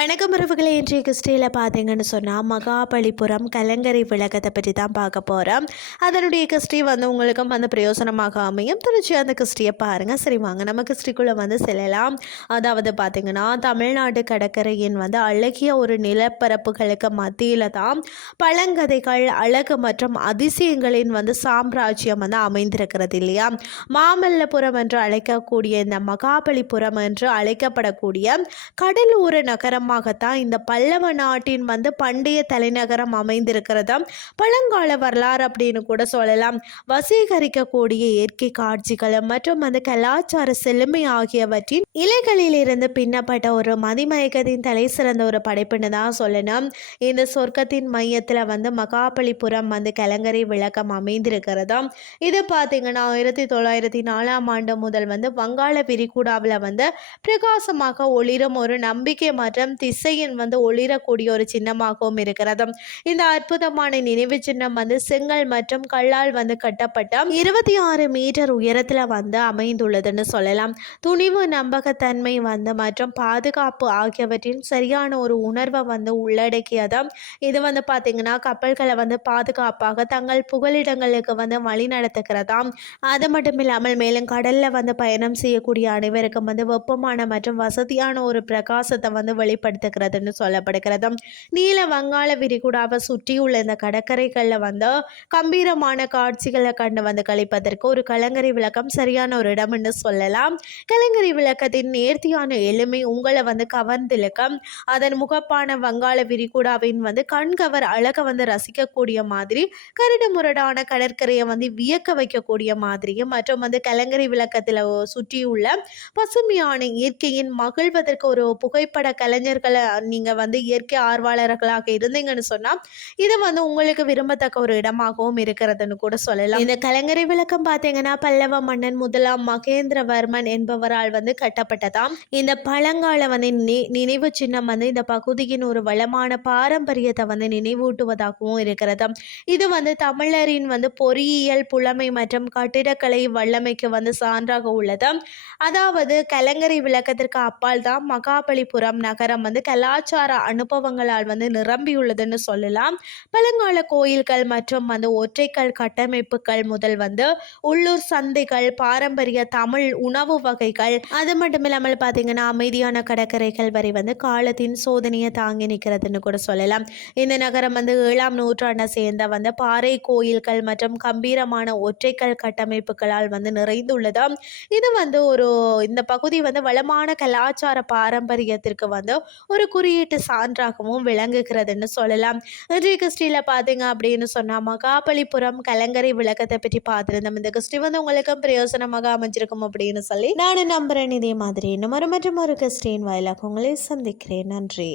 இன்றைய கிறிஸ்டியில் பார்த்தீங்கன்னு சொன்னால் மகாபலிபுரம் கலங்கரை விளக்கத்தை பற்றி தான் பார்க்க போகிறோம் அதனுடைய கிறிஸ்டி வந்து உங்களுக்கும் வந்து பிரயோசனமாக அமையும். திருச்சி அந்த கிறிஸ்டியை பாருங்கள் சரி வாங்க. நம்ம கிறிஸ்டிக்குள்ளே வந்து செல்லலாம். அதாவது பார்த்தீங்கன்னா தமிழ்நாடு கடற்கரையின் வந்து அழகிய ஒரு நிலப்பரப்புகளுக்கு மத்தியில் தான் பழங்கதைகள் அழகு மற்றும் அதிசயங்களின் வந்து சாம்ராஜ்யம் வந்து அமைந்திருக்கிறது இல்லையா? மாமல்லபுரம் என்று அழைக்கக்கூடிய இந்த மகாபலிபுரம் என்று அழைக்கப்படக்கூடிய கடலூர் நகரமாக காரணமாகத்தான் இந்த பல்லவ நாட்டின் வந்து பண்டைய தலைநகரம் அமைந்திருக்கிறதா? பழங்கால வரலாறு அப்படின்னு கூட சொல்லலாம். வசீகரிக்கக்கூடிய இயற்கை காட்சிகள் மற்றும் அந்த கலாச்சார செழுமை ஆகியவற்றின் இலைகளிலிருந்து பின்னப்பட்ட ஒரு மதிமயக்கத்தின் தலை சிறந்த ஒரு படைப்புன்னு தான் சொல்லணும். இந்த சொர்க்கத்தின் மையத்தில் வந்து மகாபலிபுரம் வந்து கலங்கரை விளக்கம் அமைந்திருக்கிறதா? இது பார்த்தீங்கன்னா ஆயிரத்தி தொள்ளாயிரத்தி நாலாம் ஆண்டு முதல் வந்து வங்காள விரிகுடாவில் வந்து பிரகாசமாக ஒளிரும் ஒரு நம்பிக்கை மற்றும் திசையின் வந்து ஒளிரக்கூடிய ஒரு சின்னமாகவும் இருக்கிறது இந்த அற்புதமான நினைவு சின்னம் வந்து செங்கல் மற்றும் கல்லால் வந்து கட்டப்பட்ட இருபத்தி ஆறு மீட்டர் உயரத்தில் வந்து அமைந்துள்ளதுன்னு சொல்லலாம். துணிவு நம்பகத்தன்மை வந்து மற்றும் பாதுகாப்பு ஆகியவற்றின் சரியான ஒரு உணர்வை வந்து உள்ளடக்கியது இது வந்து பார்த்திங்கன்னா கப்பல்களை வந்து பாதுகாப்பாக தங்கள் புகலிடங்களுக்கு வந்து வழி நடத்துகிறதாம். அது மட்டும் இல்லாமல் மேலும் கடலில் வந்து பயணம் செய்யக்கூடிய அனைவருக்கும் வந்து வெப்பமான மற்றும் வசதியான ஒரு பிரகாசத்தை வந்து ஏற்படுத்துகிறதுன்னு சொல்லப்படுகிறது நீல வங்காள விரிகுடாவை சுற்றியுள்ள இந்த கடற்கரைகளில் வந்து கம்பீரமான காட்சிகளை கண்டு வந்து கழிப்பதற்கு ஒரு கலங்கரை விளக்கம் சரியான ஒரு இடம்னு சொல்லலாம். கலங்கரை விளக்கத்தின் நேர்த்தியான எளிமை உங்களை வந்து கவர்ந்திழுக்கும் அதன் முகப்பான வங்காள விரிகுடாவின் வந்து கண்கவர் அழகை வந்து ரசிக்கக்கூடிய மாதிரி கரடு முரடான கடற்கரையை வந்து வியக்க வைக்கக்கூடிய மாதிரியும் மற்றும் வந்து கலங்கரை விளக்கத்தில் சுற்றியுள்ள பசுமையான இயற்கையின் மகிழ்வதற்கு ஒரு புகைப்பட கலைஞர்களை நீங்கள் வந்து இயற்கை ஆர்வலர்களாக இருந்தீங்கன்னு சொன்னால் இது வந்து உங்களுக்கு விரும்பத்தக்க ஒரு இடமாகவும் இருக்கிறதுன்னு கூட சொல்லலாம். இந்த கலங்கரை விளக்கம் பார்த்தீங்கன்னா பல்லவ மன்னன் முதலாம் மகேந்திரவர்மன் என்பவரால் வந்து கட்டப்பட்டதாம் இந்த பழங்கால வந்து நினைவு சின்னம் வந்து இந்த பகுதியின் ஒரு வளமான பாரம்பரியத்தை வந்து நினைவூட்டுவதாகவும் இருக்கிறது. இது வந்து தமிழரின் வந்து பொறியியல் புலமை மற்றும் கட்டிடக்கலை வல்லமைக்கு வந்து சான்றாக உள்ளது. அதாவது கலங்கரை விளக்கத்திற்கு அப்பால் தான் மகாபலிபுரம் நகரம் வந்து கலாச்சார அனுபவங்களால் வந்து நிரம்பியுள்ளதுன்னு சொல்லலாம். பழங்கால கோயில்கள் மற்றும் வந்து ஒற்றைக்கல் கட்டமைப்புகள் முதல் வந்து உள்ளூர் சந்தைகள் பாரம்பரிய தமிழ் உணவு வகைகள் அது மட்டும் இல்லாமல் பார்த்தீங்கன்னா அமைதியான கடற்கரைகள் வரை வந்து காலத்தின் சோதனையை தாங்கி நிற்கிறதுன்னு கூட சொல்லலாம். இந்த நகரம் வந்து ஏழாம் நூற்றாண்டை சேர்ந்த வந்து பாறை கோயில்கள் மற்றும் கம்பீரமான ஒற்றைக்கல் கட்டமைப்புகளால் வந்து நிறைந்துள்ளது. இது வந்து ஒரு இந்த பகுதி வந்து வளமான கலாச்சார பாரம்பரியத்திற்கு வந்து ஒரு குறியீட்டு சான்றாகவும் விளங்குகிறதுன்னு சொல்லலாம். இன்றைய கிறிஸ்டியில் பார்த்தீங்க அப்படின்னு சொன்னால் மகாபலிபுரம் கலங்கரை விளக்கத்தை பற்றி பார்த்துருந்தோம். இந்த கிறிஸ்டி வந்து உங்களுக்கும் பிரயோசனமாக அமைஞ்சிருக்கும் அப்படின்னு சொல்லி நான் நம்புகிறேன் இதே மாதிரி இன்னும் ஒரு மற்றும் ஒரு கிறிஸ்டின் வாயிலாக உங்களை சந்திக்கிறேன். நன்றி.